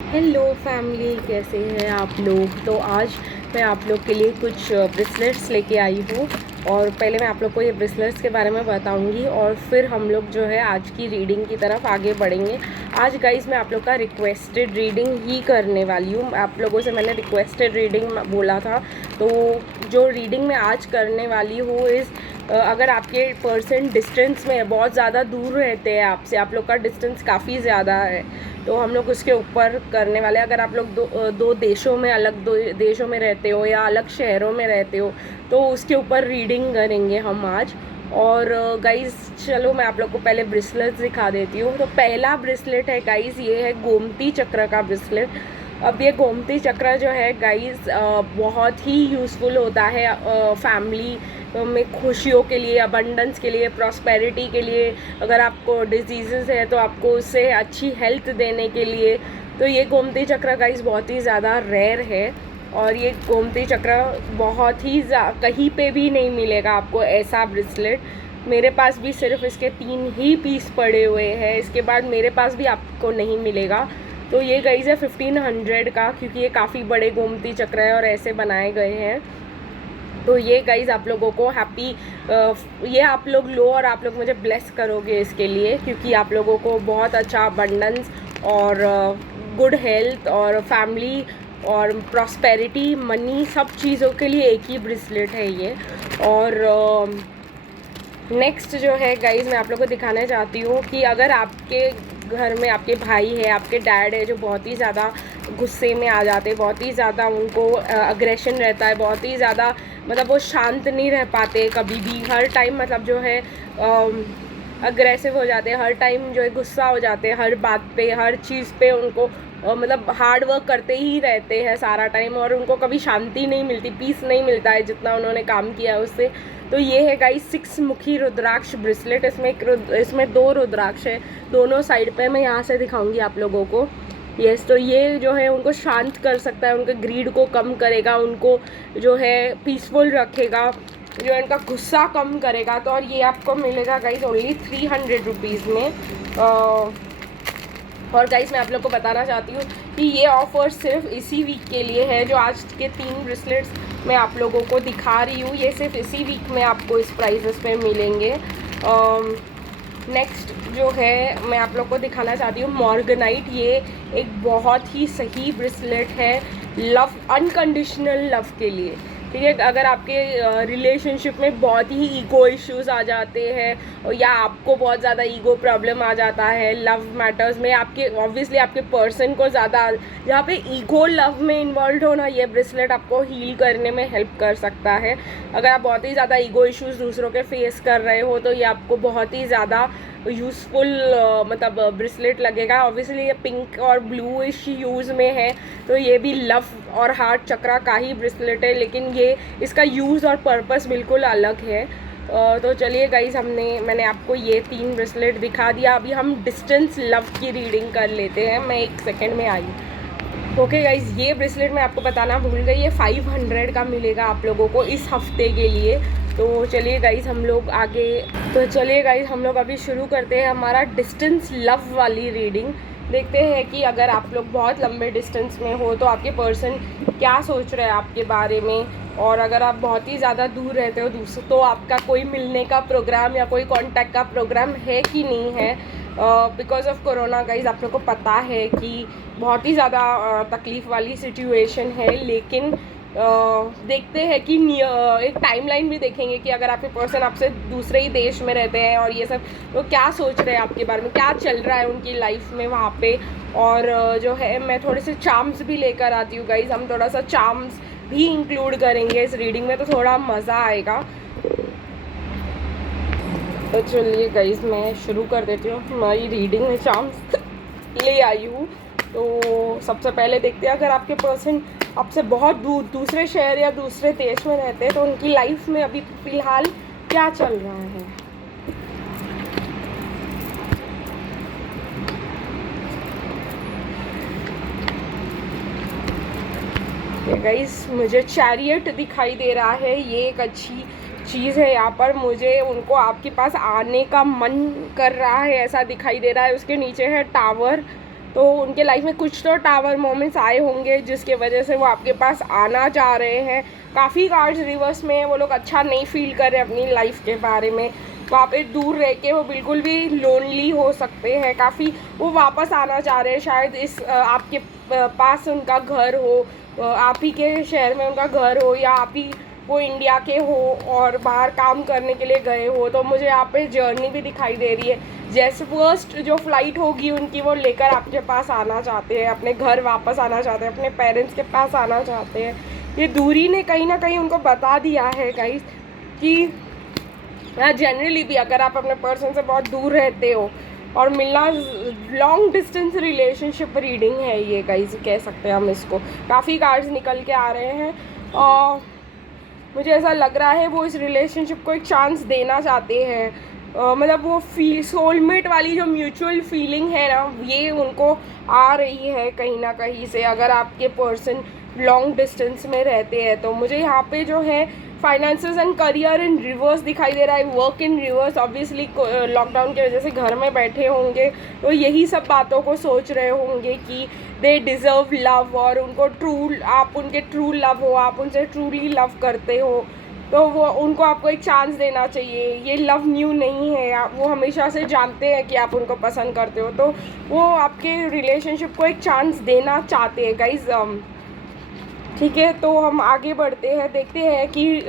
Hello family, कैसे हैं आप लोग। तो आज मैं आप लोग के लिए कुछ ब्रेसलेट्स लेके आई हूँ और पहले मैं आप लोग को ये ब्रेसलेट्स के बारे में बताऊंगी और फिर हम लोग जो है आज की रीडिंग की तरफ आगे बढ़ेंगे। आज गाइस मैं आप लोग का रिक्वेस्टेड रीडिंग ही करने वाली हूँ। आप लोगों से मैंने रिक्वेस्टेड रीडिंग बोला था, तो जो रीडिंग मैं आज करने वाली हूँ अगर आपके पर्सन डिस्टेंस में है, बहुत ज़्यादा दूर रहते हैं आपसे, आप लोग का डिस्टेंस काफ़ी ज़्यादा है, तो हम लोग उसके ऊपर करने वाले। अगर आप लोग दो देशों में, अलग दो देशों में रहते हो या अलग शहरों में रहते हो, तो उसके ऊपर रीडिंग करेंगे हम आज। और गाइज़ चलो मैं आप लोग को पहले ब्रेसलेट्स दिखा देती हूँ। तो पहला ब्रेसलेट है गाइज़, ये है गोमती चक्र का ब्रेसलेट। अब ये गोमती चक्र जो है गाइज़ बहुत ही यूज़फुल होता है फैमिली में खुशियों के लिए, अबंडेंस के लिए, प्रॉस्पेरिटी के लिए। अगर आपको डिजीज़ है तो आपको उससे अच्छी हेल्थ देने के लिए। तो ये गोमती चक्र गाइस बहुत ही ज़्यादा रेयर है और ये गोमती चक्र बहुत ही कहीं पे भी नहीं मिलेगा आपको ऐसा ब्रेसलेट। मेरे पास भी सिर्फ इसके 3 ही पीस पड़े हुए हैं, इसके बाद मेरे पास भी आपको नहीं मिलेगा। तो ये गाइस है 1500 का, क्योंकि ये काफ़ी बड़े गोमती चक्र है और ऐसे बनाए गए हैं। तो ये गाइज़ आप लोगों को ये आप लोग लो और आप लोग मुझे ब्लेस करोगे इसके लिए, क्योंकि आप लोगों को बहुत अच्छा अबंडेंस और गुड हेल्थ और फैमिली और प्रॉस्पेरिटी, मनी, सब चीज़ों के लिए एक ही ब्रेसलेट है ये। और नेक्स्ट जो है गाइज़ मैं आप लोगों को दिखाना चाहती हूँ कि अगर आपके घर में आपके भाई है, आपके डैड है जो बहुत ही ज़्यादा गुस्से में आ जाते हैं, बहुत ही ज़्यादा उनको अग्रेशन रहता है, बहुत ही ज़्यादा मतलब वो शांत नहीं रह पाते कभी भी, हर टाइम मतलब जो है अग्रेसिव हो जाते हैं, हर टाइम जो है गुस्सा हो जाते हैं, हर बात पे, हर चीज़ पे उनको मतलब हार्ड वर्क करते ही रहते हैं सारा टाइम और उनको कभी शांति नहीं मिलती, पीस नहीं मिलता है जितना उन्होंने काम किया है उससे। तो ये है गाइस 6 मुखी रुद्राक्ष ब्रेसलेट। इसमें 2 रुद्राक्ष है दोनों साइड पे, मैं यहाँ से दिखाऊंगी आप लोगों को। यस, तो ये जो है उनको शांत कर सकता है, उनके ग्रीड को कम करेगा, उनको जो है पीसफुल रखेगा, जो इनका गुस्सा कम करेगा। तो और ये आपको मिलेगा गाइज ओनली 300 रुपीज़ में। और गाइज मैं आप लोग को बताना चाहती हूँ कि ये ऑफ़र सिर्फ इसी वीक के लिए है। जो आज के 3 ब्रेसलेट्स मैं आप लोगों को दिखा रही हूँ, ये सिर्फ इसी वीक में आपको इस प्राइसेस पे मिलेंगे। नेक्स्ट जो है मैं आप लोग को दिखाना चाहती हूँ मॉर्गेनाइट। ये एक बहुत ही सही ब्रेसलेट है लव, अनकंडीशनल लव के लिए। ठीक है, अगर आपके रिलेशनशिप में बहुत ही ईगो इश्यूज़ आ जाते हैं या आपको बहुत ज़्यादा ईगो प्रॉब्लम आ जाता है लव मैटर्स में, आपके ऑब्वियसली आपके पर्सन को ज़्यादा जहाँ पे ईगो लव में इन्वॉल्व हो ना, ये ब्रेसलेट आपको हील करने में हेल्प कर सकता है। अगर आप बहुत ही ज़्यादा ईगो इश्यूज़ दूसरों के फेस कर रहे हो तो ये आपको बहुत ही ज़्यादा यूज़फुल मतलब ब्रेसलेट लगेगा। ऑब्वियसली ये पिंक और ब्लूइश यूज़ में है, तो ये भी लव और हार्ट चक्रा का ही ब्रेसलेट है, लेकिन ये इसका यूज़ और पर्पस बिल्कुल अलग है। तो चलिए गाइस, मैंने आपको ये 3 ब्रेसलेट दिखा दिया। अभी हम डिस्टेंस लव की रीडिंग कर लेते हैं। मैं 1 सेकेंड में आई। ओके गाइज, ये ब्रेसलेट मैं आपको बताना भूल गई, ये 500 का मिलेगा आप लोगों को इस हफ्ते के लिए। तो चलिए गाइज हम लोग अभी शुरू करते हैं हमारा डिस्टेंस लव वाली रीडिंग। देखते हैं कि अगर आप लोग बहुत लंबे डिस्टेंस में हो तो आपके पर्सन क्या सोच रहे हैं आपके बारे में, और अगर आप बहुत ही ज़्यादा दूर रहते हो तो आपका कोई मिलने का प्रोग्राम या कोई कांटेक्ट का प्रोग्राम है कि नहीं है। बिकॉज ऑफ कोरोना गाइज आप लोग को पता है कि बहुत ही ज़्यादा तकलीफ़ वाली सिचुएशन है, लेकिन देखते हैं कि एक टाइमलाइन भी देखेंगे कि अगर आपके पर्सन आपसे दूसरे ही देश में रहते हैं और ये सब, तो क्या सोच रहे हैं आपके बारे में, क्या चल रहा है उनकी लाइफ में वहाँ पे। और जो है मैं थोड़े से चार्म्स भी लेकर आती हूँ गाइज, हम थोड़ा सा चार्म्स भी इंक्लूड करेंगे इस रीडिंग में, तो थोड़ा मज़ा आएगा। तो चलिए गाइज मैं शुरू कर देती हूँ हमारी रीडिंग में। चार्म्स ले आई हूँ, तो सबसे पहले देखते हैं अगर आपके पर्सन आपसे बहुत दूर दूसरे शहर या दूसरे देश में रहते हैं तो उनकी लाइफ में अभी फ़िलहाल क्या चल रहा है। गाइस मुझे चैरियट दिखाई दे रहा है, ये एक अच्छी चीज़ है। यहाँ पर मुझे उनको आपके पास आने का मन कर रहा है ऐसा दिखाई दे रहा है। उसके नीचे है टावर, तो उनके लाइफ में कुछ तो टावर मोमेंट्स आए होंगे जिसके वजह से वो आपके पास आना चाह रहे हैं। काफ़ी कार्ड्स रिवर्स में वो लोग अच्छा नहीं फील कर रहे अपनी लाइफ के बारे में, वहाँ पे दूर रह के वो बिल्कुल भी लोनली हो सकते हैं, काफ़ी वो वापस आना चाह रहे हैं। शायद इस आपके पास उनका घर हो, आप ही के शहर में उनका घर हो, या आप ही वो इंडिया के हो और बाहर काम करने के लिए गए हो। तो मुझे यहाँ पे जर्नी भी दिखाई दे रही है, जैसे फर्स्ट जो फ़्लाइट होगी उनकी वो लेकर आपके पास आना चाहते हैं, अपने घर वापस आना चाहते हैं, अपने पेरेंट्स के पास आना चाहते हैं। ये दूरी ने कहीं ना कहीं उनको बता दिया है गाइस कि जनरली भी अगर आप अपने पर्सन से बहुत दूर रहते हो और मिलना, लॉन्ग डिस्टेंस रिलेशनशिप रीडिंग है ये गाइस, कह सकते हैं हम इसको। काफ़ी कार्ड्स निकल के आ रहे हैं और मुझे ऐसा लग रहा है वो इस रिलेशनशिप को एक चांस देना चाहते हैं। मतलब वो सोलमेट वाली जो म्यूचुअल फीलिंग है ना, ये उनको आ रही है कहीं ना कहीं से। अगर आपके पर्सन लॉन्ग डिस्टेंस में रहते हैं तो मुझे यहाँ पे जो है finances and career in reverse दिखाई दे रहा है, work in reverse. Obviously lockdown की वजह से घर में बैठे होंगे तो यही सब बातों को सोच रहे होंगे कि दे डिज़र्व लव, और उनको आप उनके ट्रू लव हो, आप उनसे ट्रूली लव करते हो, तो वो उनको आपको एक चांस देना चाहिए। ये लव न्यू नहीं है, वो हमेशा से जानते हैं कि आप उनको पसंद करते हो, तो वो आपके रिलेशनशिप को एक चांस देना चाहते हैं गाइज। ठीक है, तो हम आगे बढ़ते हैं, देखते हैं कि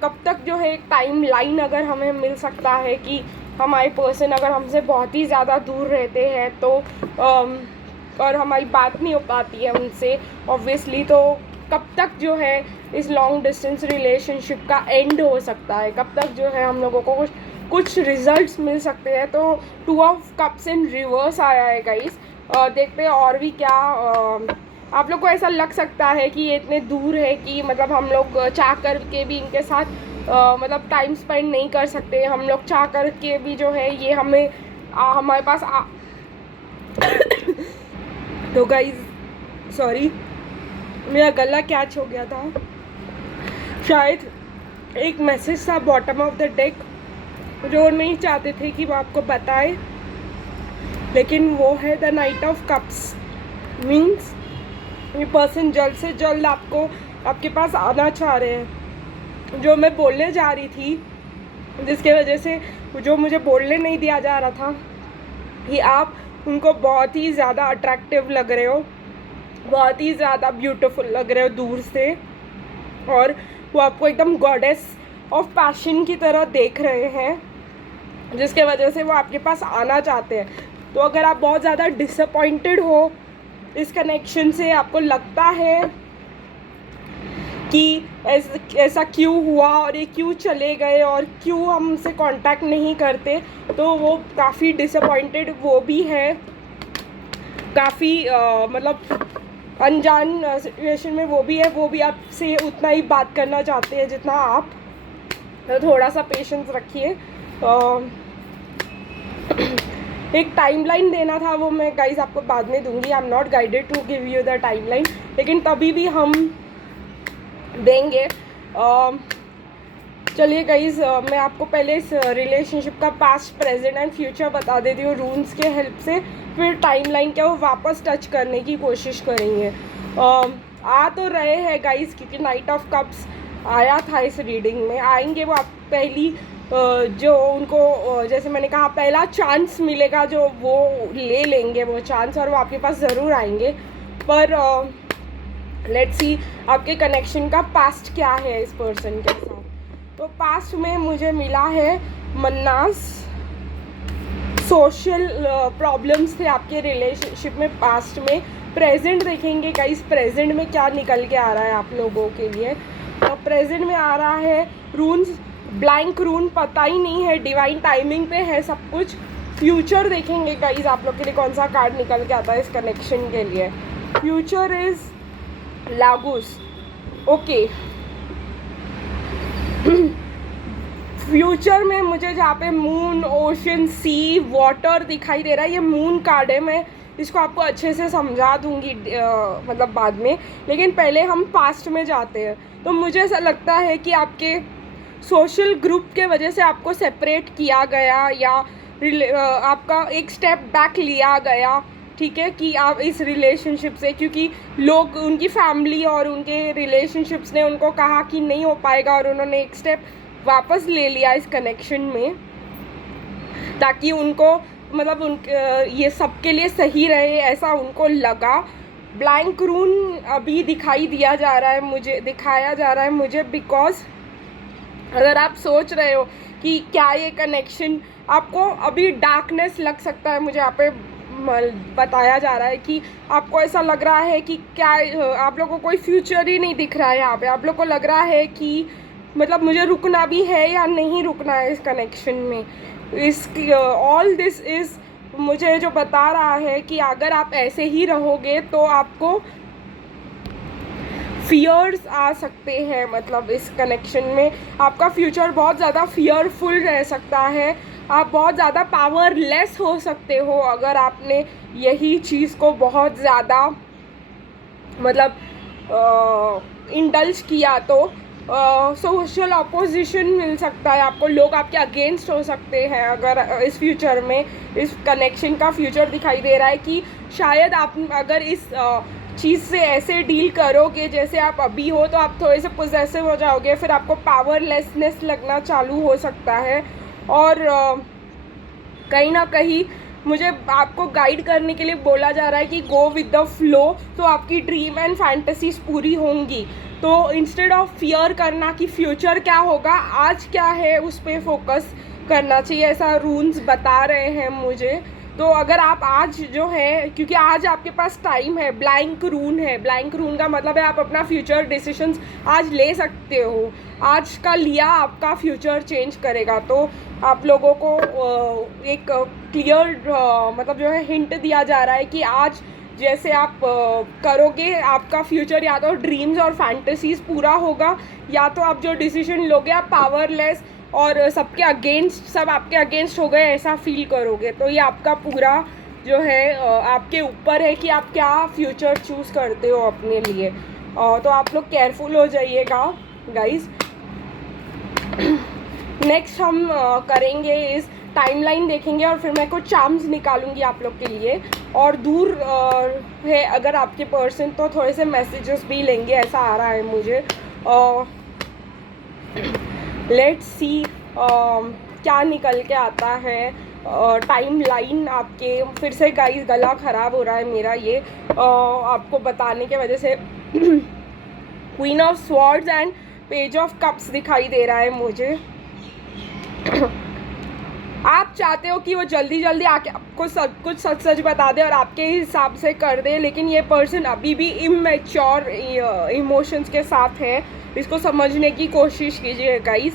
कब तक जो है एक टाइम लाइन अगर हमें मिल सकता है कि हमारे पर्सन अगर हमसे बहुत ही ज़्यादा दूर रहते हैं तो और हमारी बात नहीं हो पाती है उनसे ऑब्वियसली, तो कब तक जो है इस लॉन्ग डिस्टेंस रिलेशनशिप का एंड हो सकता है, कब तक जो है हम लोगों को कुछ रिजल्ट्स मिल सकते हैं। तो 2 ऑफ कप्स इन रिवर्स आया है गाइस। देखते हैं और भी क्या आप लोग को ऐसा लग सकता है कि ये इतने दूर है कि मतलब हम लोग चाह कर के भी इनके साथ मतलब टाइम स्पेंड नहीं कर सकते। हम लोग चाह कर के भी जो है ये हमें हमारे पास तो गाइस सॉरी, मेरा गला कैच हो गया था। शायद एक मैसेज था बॉटम ऑफ द डेक जो नहीं चाहते थे कि वो आपको बताए, लेकिन वो है the night of cups. Means ये पर्सन जल्द से जल्द आपके पास आना चाह रहे हैं। जो मैं बोलने जा रही थी, जिसके वजह से जो मुझे बोलने नहीं दिया जा रहा था कि आप उनको बहुत ही ज़्यादा अट्रैक्टिव लग रहे हो, बहुत ही ज़्यादा ब्यूटीफुल लग रहे हो दूर से, और वो आपको एकदम गॉडेस ऑफ पैशन की तरह देख रहे हैं, जिसके वजह से वो आपके पास आना चाहते हैं। तो अगर आप बहुत ज़्यादा डिसअपॉइंटेड हो इस कनेक्शन से, आपको लगता है कि ऐसा क्यों हुआ और ये क्यों चले गए और क्यों हमसे कांटेक्ट नहीं करते, तो वो काफ़ी डिसअपॉइंटेड वो भी है, काफ़ी मतलब अनजान सिचुएशन में वो भी है। वो भी आपसे उतना ही बात करना चाहते हैं जितना आप, तो थोड़ा सा पेशेंस रखिए। एक टाइमलाइन देना था, वो मैं गाइज आपको बाद में दूंगी। I am not guided to give you the timeline, लेकिन तभी भी हम देंगे। चलिए गाइज, मैं आपको पहले इस रिलेशनशिप का पास्ट, प्रेजेंट एंड फ्यूचर बता देती हूँ रून्स के हेल्प से, फिर टाइमलाइन क्या वो वापस टच करने की कोशिश करेंगे। आ तो रहे हैं गाइज, क्योंकि नाइट ऑफ कप्स आया था इस रीडिंग में। आएंगे वो आप पहली जो उनको जैसे मैंने कहा पहला चांस मिलेगा जो वो ले लेंगे वो चांस, और वो आपके पास ज़रूर आएंगे। पर लेट्स सी आपके कनेक्शन का पास्ट क्या है इस पर्सन के साथ। तो पास्ट में मुझे मिला है मन्नास, सोशल प्रॉब्लम्स थे आपके रिलेशनशिप में पास्ट में। प्रेजेंट देखेंगे गाइस, प्रेजेंट में क्या निकल के आ रहा है आप लोगों के लिए। तो प्रेजेंट में आ रहा है रून्स, ब्लैंक रून, पता ही नहीं है, डिवाइन टाइमिंग पे है सब कुछ। फ्यूचर देखेंगे गाइस आप लोग के लिए कौन सा कार्ड निकल के आता है इस कनेक्शन के लिए। फ्यूचर इज लागूस, ओके। फ्यूचर में मुझे जहाँ पे मून, ओशन, सी, वाटर दिखाई दे रहा है, ये मून कार्ड है। मैं इसको आपको अच्छे से समझा दूंगी मतलब बाद में, लेकिन पहले हम पास्ट में जाते हैं। तो मुझे ऐसा लगता है कि आपके सोशल ग्रुप के वजह से आपको सेपरेट किया गया, या आपका एक स्टेप बैक लिया गया, ठीक है, कि आप इस रिलेशनशिप से, क्योंकि लोग, उनकी फैमिली और उनके रिलेशनशिप्स ने उनको कहा कि नहीं हो पाएगा, और उन्होंने एक स्टेप वापस ले लिया इस कनेक्शन में, ताकि उनको मतलब ये सबके लिए सही रहे, ऐसा उनको लगा। ब्लैंक रून अभी दिखाया जा रहा है मुझे, बिकॉज अगर आप सोच रहे हो कि क्या ये कनेक्शन, आपको अभी डार्कनेस लग सकता है, मुझे यहाँ पे बताया जा रहा है कि आपको ऐसा लग रहा है कि क्या आप लोगों को कोई फ्यूचर ही नहीं दिख रहा है यहाँ पे, आप लोग को लग रहा है कि मतलब मुझे रुकना भी है या नहीं रुकना है इस कनेक्शन में। इसकी ऑल दिस इज़ मुझे जो बता रहा है कि अगर आप ऐसे ही रहोगे तो आपको फियर्स आ सकते हैं, मतलब इस कनेक्शन में आपका फ्यूचर बहुत ज़्यादा फियरफुल रह सकता है, आप बहुत ज़्यादा पावरलेस हो सकते हो अगर आपने यही चीज़ को बहुत ज़्यादा मतलब इंडल्ज किया तो। सोशल अपोजिशन मिल सकता है आपको, लोग आपके अगेंस्ट हो सकते हैं अगर इस फ्यूचर में इस कनेक्शन का फ्यूचर दिखाई दे रहा है कि शायद आप अगर इस चीज़ से ऐसे डील करोगे जैसे आप अभी हो तो आप थोड़े से पोजेसिव हो जाओगे, फिर आपको पावरलेसनेस लगना चालू हो सकता है। और कहीं ना कहीं मुझे आपको गाइड करने के लिए बोला जा रहा है कि गो विद द फ्लो, तो आपकी ड्रीम एंड फैंटेसीज पूरी होंगी। तो इंस्टेड ऑफ फियर करना कि फ्यूचर क्या होगा, आज क्या है उस पर फोकस करना चाहिए, ऐसा रूल्स बता रहे हैं मुझे। तो अगर आप आज जो है, क्योंकि आज आपके पास टाइम है, ब्लैंक रून है, ब्लैंक रून का मतलब है आप अपना फ्यूचर डिसीजंस आज ले सकते हो, आज का लिया आपका फ्यूचर चेंज करेगा। तो आप लोगों को एक क्लियर मतलब जो है हिंट दिया जा रहा है कि आज जैसे आप करोगे आपका फ्यूचर या तो ड्रीम्स और फैंटेसीज पूरा होगा, या तो आप जो डिसीजन लोगे आप पावरलेस और सबके अगेंस्ट, सब आपके अगेंस्ट हो गए ऐसा फील करोगे। तो ये आपका पूरा जो है आपके ऊपर है कि आप क्या फ्यूचर चूज़ करते हो अपने लिए। तो आप लोग केयरफुल हो जाइएगा गाइस। नेक्स्ट हम करेंगे इस टाइमलाइन देखेंगे और फिर मैं कुछ चार्म्स निकालूंगी आप लोग के लिए। और दूर है अगर आपके पर्सन तो थोड़े से मैसेजेस भी लेंगे, ऐसा आ रहा है मुझे। लेट्स सी क्या निकल के आता है टाइम लाइन आपके। फिर से गाइस गला ख़राब हो रहा है मेरा ये आपको बताने के वजह से। Queen of swords and page of cups दिखाई दे रहा है मुझे। आप चाहते हो कि वो जल्दी जल्दी आके आपको सब कुछ सच सच बता दे और आपके हिसाब से कर दे, लेकिन ये पर्सन अभी भी इमेच्योर इमोशंस के साथ है, इसको समझने की कोशिश कीजिए गाइस।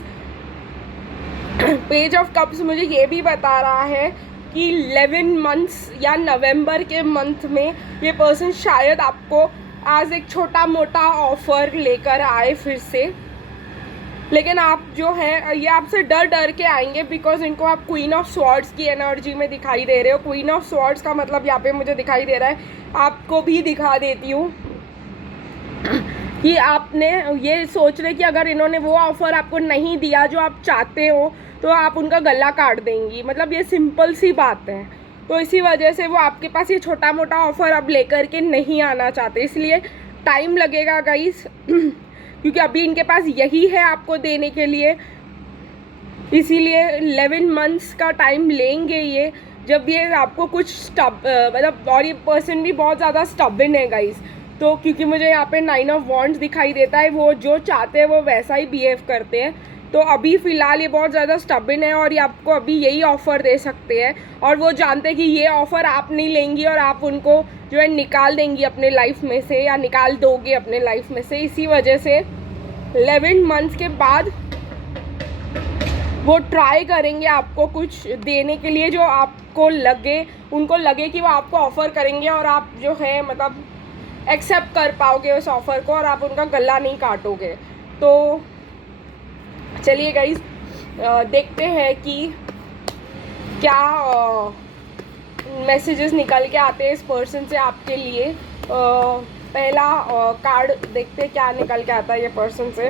पेज ऑफ कप्स मुझे ये भी बता रहा है कि 11 मंथ्स या नवंबर के मंथ में ये पर्सन शायद आपको आज एक छोटा मोटा ऑफ़र लेकर आए फिर से, लेकिन आप जो है ये आपसे डर डर के आएंगे बिकॉज इनको आप क्वीन ऑफ स्वॉर्ड्स की एनर्जी में दिखाई दे रहे हो। क्वीन ऑफ स्वॉर्ड्स का मतलब यहाँ पे मुझे दिखाई दे रहा है, आपको भी दिखा देती हूँ कि आपने ये सोच रहे कि अगर इन्होंने वो ऑफ़र आपको नहीं दिया जो आप चाहते हो तो आप उनका गला काट देंगी, मतलब ये सिंपल सी बात है। तो इसी वजह से वो आपके पास ये छोटा मोटा ऑफ़र अब लेकर के नहीं आना चाहते, इसलिए टाइम लगेगा गाइस क्योंकि अभी इनके पास यही है आपको देने के लिए, इसीलिए 11 मंथ्स का टाइम लेंगे ये, जब ये आपको कुछ मतलब। और ये पर्सन भी बहुत ज़्यादा स्टबन है गाइस, तो क्योंकि मुझे यहाँ पे 9 ऑफ वॉन्ड्स दिखाई देता है, वो जो चाहते हैं वो वैसा ही बिहेव करते हैं। तो अभी फ़िलहाल ये बहुत ज़्यादा स्टबन है और ये आपको अभी यही ऑफ़र दे सकते हैं, और वो जानते हैं कि ये ऑफ़र आप नहीं लेंगी और आप उनको जो है निकाल देंगी अपने लाइफ में से, या निकाल दोगे अपने लाइफ में से। इसी वजह से 11 मंथ्स के बाद वो ट्राई करेंगे आपको कुछ देने के लिए जो आपको लगे, उनको लगे कि वो आपको ऑफ़र करेंगे और आप जो है मतलब एक्सेप्ट कर पाओगे उस ऑफ़र को और आप उनका गला नहीं काटोगे। तो चलिए गाइस देखते हैं कि क्या मैसेजेस निकल के आते हैं इस पर्सन से आपके लिए। पहला कार्ड देखते हैं क्या निकल के आता है ये पर्सन से।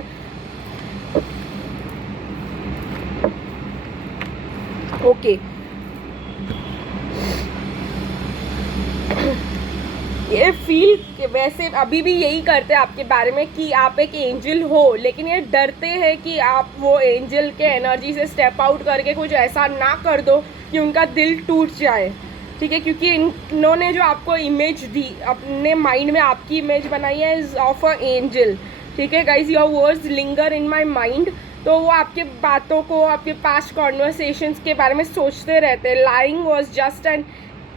ओके, ये फील वैसे अभी भी यही करते हैं आपके बारे में कि आप एक एंजल हो, लेकिन ये डरते हैं कि आप वो एंजल के एनर्जी से स्टेप आउट करके कुछ ऐसा ना कर दो कि उनका दिल टूट जाए, ठीक है। क्योंकि इन्होंने जो आपको इमेज दी, अपने माइंड में आपकी इमेज बनाई है इज ऑफ अ एंजल, ठीक है guys. Your words linger in my mind, तो वो आपके बातों को, आपके पास्ट कॉन्वर्सेशंस के बारे में सोचते रहते हैं। Lying was just an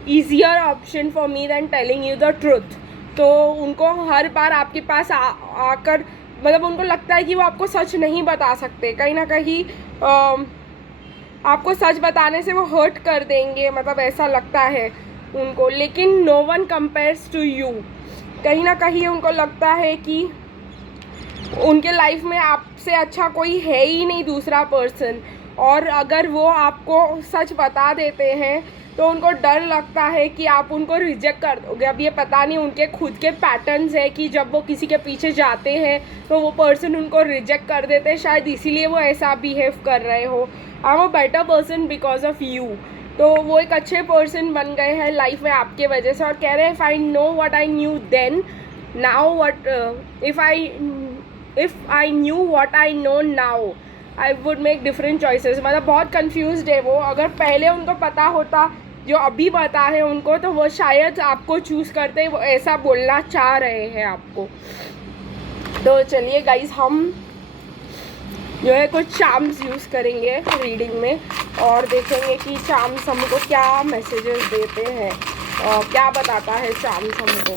easier option for me than telling you the truth. तो उनको हर बार आपके पास आकर मतलब उनको लगता है कि वो आपको सच नहीं बता सकते, कहीं ना कहीं आपको सच बताने से वो हर्ट कर देंगे, मतलब ऐसा लगता है उनको। लेकिन no one compares to you, कहीं ना कहीं उनको लगता है कि उनके लाइफ में आपसे अच्छा कोई है ही नहीं दूसरा पर्सन, और अगर वो आपको सच बता देते हैं तो उनको डर लगता है कि आप उनको रिजेक्ट कर दोगे। अब ये पता नहीं उनके खुद के पैटर्न्स है कि जब वो किसी के पीछे जाते हैं तो वो पर्सन उनको रिजेक्ट कर देते हैं, शायद इसीलिए वो ऐसा बिहेव कर रहे हो। I am a better person because of you, तो वो एक अच्छे पर्सन बन गए हैं लाइफ में आपके वजह से, और कह रहे हैं if I know what I knew then now what if I knew what I know now I would make different choices. मतलब बहुत कन्फ्यूज्ड है वो, अगर पहले उनको पता होता जो अभी पता है उनको तो वो शायद आपको चूज़ करते, वो ऐसा बोलना चाह रहे हैं आपको। तो चलिए गाइज, हम जो है कुछ चार्म्स यूज़ करेंगे रीडिंग में और देखेंगे कि चार्म्स हमको क्या मैसेजेस देते हैं, क्या बताता है चार्म्स हमको।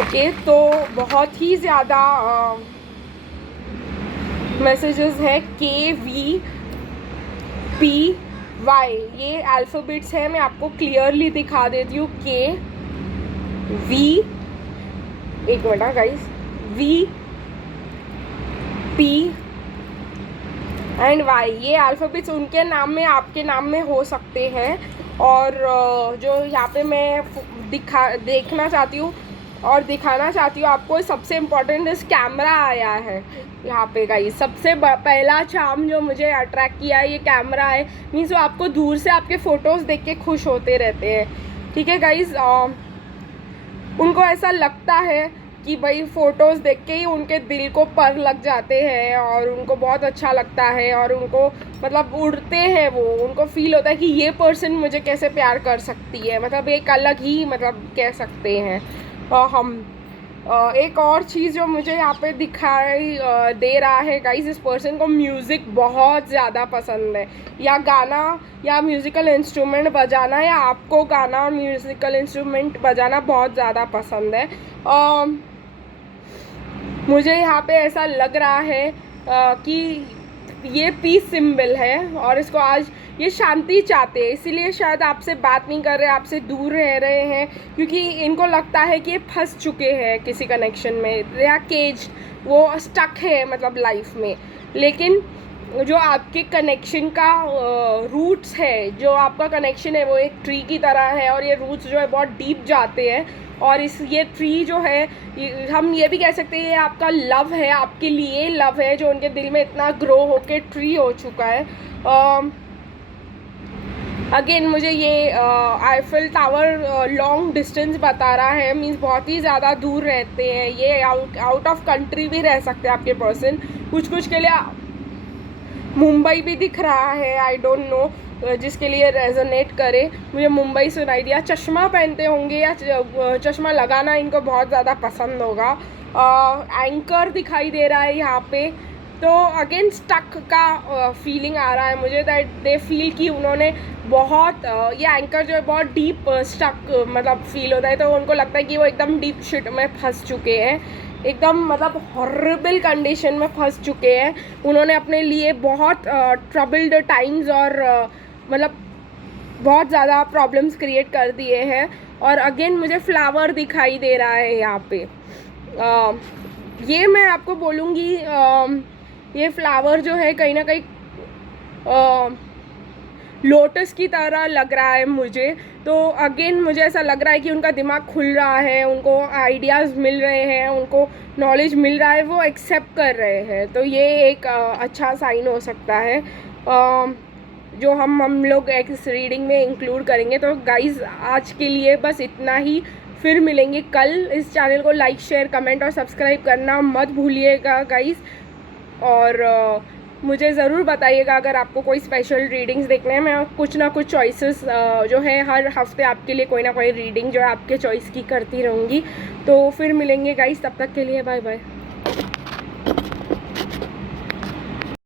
ओके, तो बहुत ही ज़्यादा मैसेजेस है KVPY, ये अल्फ़ाबेट्स है, मैं आपको क्लियरली दिखा देती हूँ। KV, एक minute guys, VP and Y, ये अल्फ़ाबेट्स उनके नाम में आपके नाम में हो सकते हैं। और जो यहाँ पे मैं देखना चाहती हूँ और दिखाना चाहती हूँ आपको, सबसे इम्पोर्टेंट इस कैमरा आया है यहाँ पे गाइस। सबसे पहला चार्म जो मुझे अट्रैक्ट किया है ये कैमरा है। मीन्स वो आपको दूर से आपके फ़ोटोज़ देख के खुश होते रहते हैं, ठीक है गाइस। उनको ऐसा लगता है कि भाई फ़ोटोज़ देख के ही उनके दिल को पर लग जाते हैं और उनको बहुत अच्छा लगता है, और उनको मतलब उड़ते हैं वो, उनको फील होता है कि ये पर्सन मुझे कैसे प्यार कर सकती है, मतलब एक अलग ही मतलब कह सकते हैं हम। एक और चीज़ जो मुझे यहाँ पे दिखाई दे रहा है गाइस, इस पर्सन को म्यूज़िक बहुत ज़्यादा पसंद है, या गाना या म्यूज़िकल इंस्ट्रूमेंट बजाना, या आपको गाना और म्यूज़िकल इंस्ट्रूमेंट बजाना बहुत ज़्यादा पसंद है। मुझे यहाँ पे ऐसा लग रहा है कि ये पीस सिंबल है और इसको आज ये शांति चाहते हैं, इसीलिए शायद आपसे बात नहीं कर रहे, आपसे दूर रह रहे हैं, क्योंकि इनको लगता है कि ये फंस चुके हैं किसी कनेक्शन में, या केज, वो स्टक है मतलब लाइफ में। लेकिन जो आपके कनेक्शन का रूट्स है, जो आपका कनेक्शन है वो एक ट्री की तरह है, और ये रूट्स जो है बहुत डीप जाते हैं, और ये ट्री जो है हम ये भी कह सकते हैं ये आपका लव है, आपके लिए लव है जो उनके दिल में इतना ग्रो होके ट्री हो चुका है। अगेन मुझे ये आईफिल टावर लॉन्ग डिस्टेंस बता रहा है, मीन्स बहुत ही ज़्यादा दूर रहते हैं ये, आउट ऑफ कंट्री भी रह सकते हैं आपके पर्सन, कुछ के लिए मुंबई भी दिख रहा है, आई डोंट नो जिसके लिए रेजोनेट करे। मुझे मुंबई सुनाई दिया, चश्मा पहनते होंगे या चश्मा लगाना इनको बहुत ज़्यादा पसंद होगा। एंकर दिखाई दे रहा है यहाँ पे, तो अगेन स्टक का फीलिंग आ रहा है मुझे, दैट दे फील कि उन्होंने बहुत ये एंकर जो है बहुत डीप स्टक मतलब फील होता है, तो उनको लगता है कि वो एकदम डीप शिट में फंस चुके हैं, एकदम मतलब हॉरिबल कंडीशन में फंस चुके हैं। उन्होंने अपने लिए बहुत ट्रबल्ड टाइम्स और मतलब बहुत ज़्यादा प्रॉब्लम्स क्रिएट कर दिए हैं। और अगेन मुझे फ्लावर दिखाई दे रहा है यहाँ पे, ये मैं आपको बोलूँगी ये फ्लावर जो है कहीं ना कहीं लोटस की तरह लग रहा है मुझे। तो अगेन मुझे ऐसा लग रहा है कि उनका दिमाग खुल रहा है, उनको आइडियाज़ मिल रहे हैं, उनको नॉलेज मिल रहा है, वो एक्सेप्ट कर रहे हैं, तो ये एक अच्छा साइन हो सकता है। जो हम लोग इस रीडिंग में इंक्लूड करेंगे। तो गाइज़ आज के लिए बस इतना ही, फिर मिलेंगे कल। इस चैनल को लाइक शेयर कमेंट और सब्सक्राइब करना मत भूलिएगा गाइज़। और मुझे ज़रूर बताइएगा अगर आपको कोई स्पेशल रीडिंग्स देखने हैं। मैं कुछ ना कुछ चॉइसेस जो है हर हफ्ते आपके लिए कोई ना कोई रीडिंग जो है आपके चॉइस की करती रहूँगी। तो फिर मिलेंगे गाइस, तब तक के लिए बाय बाय।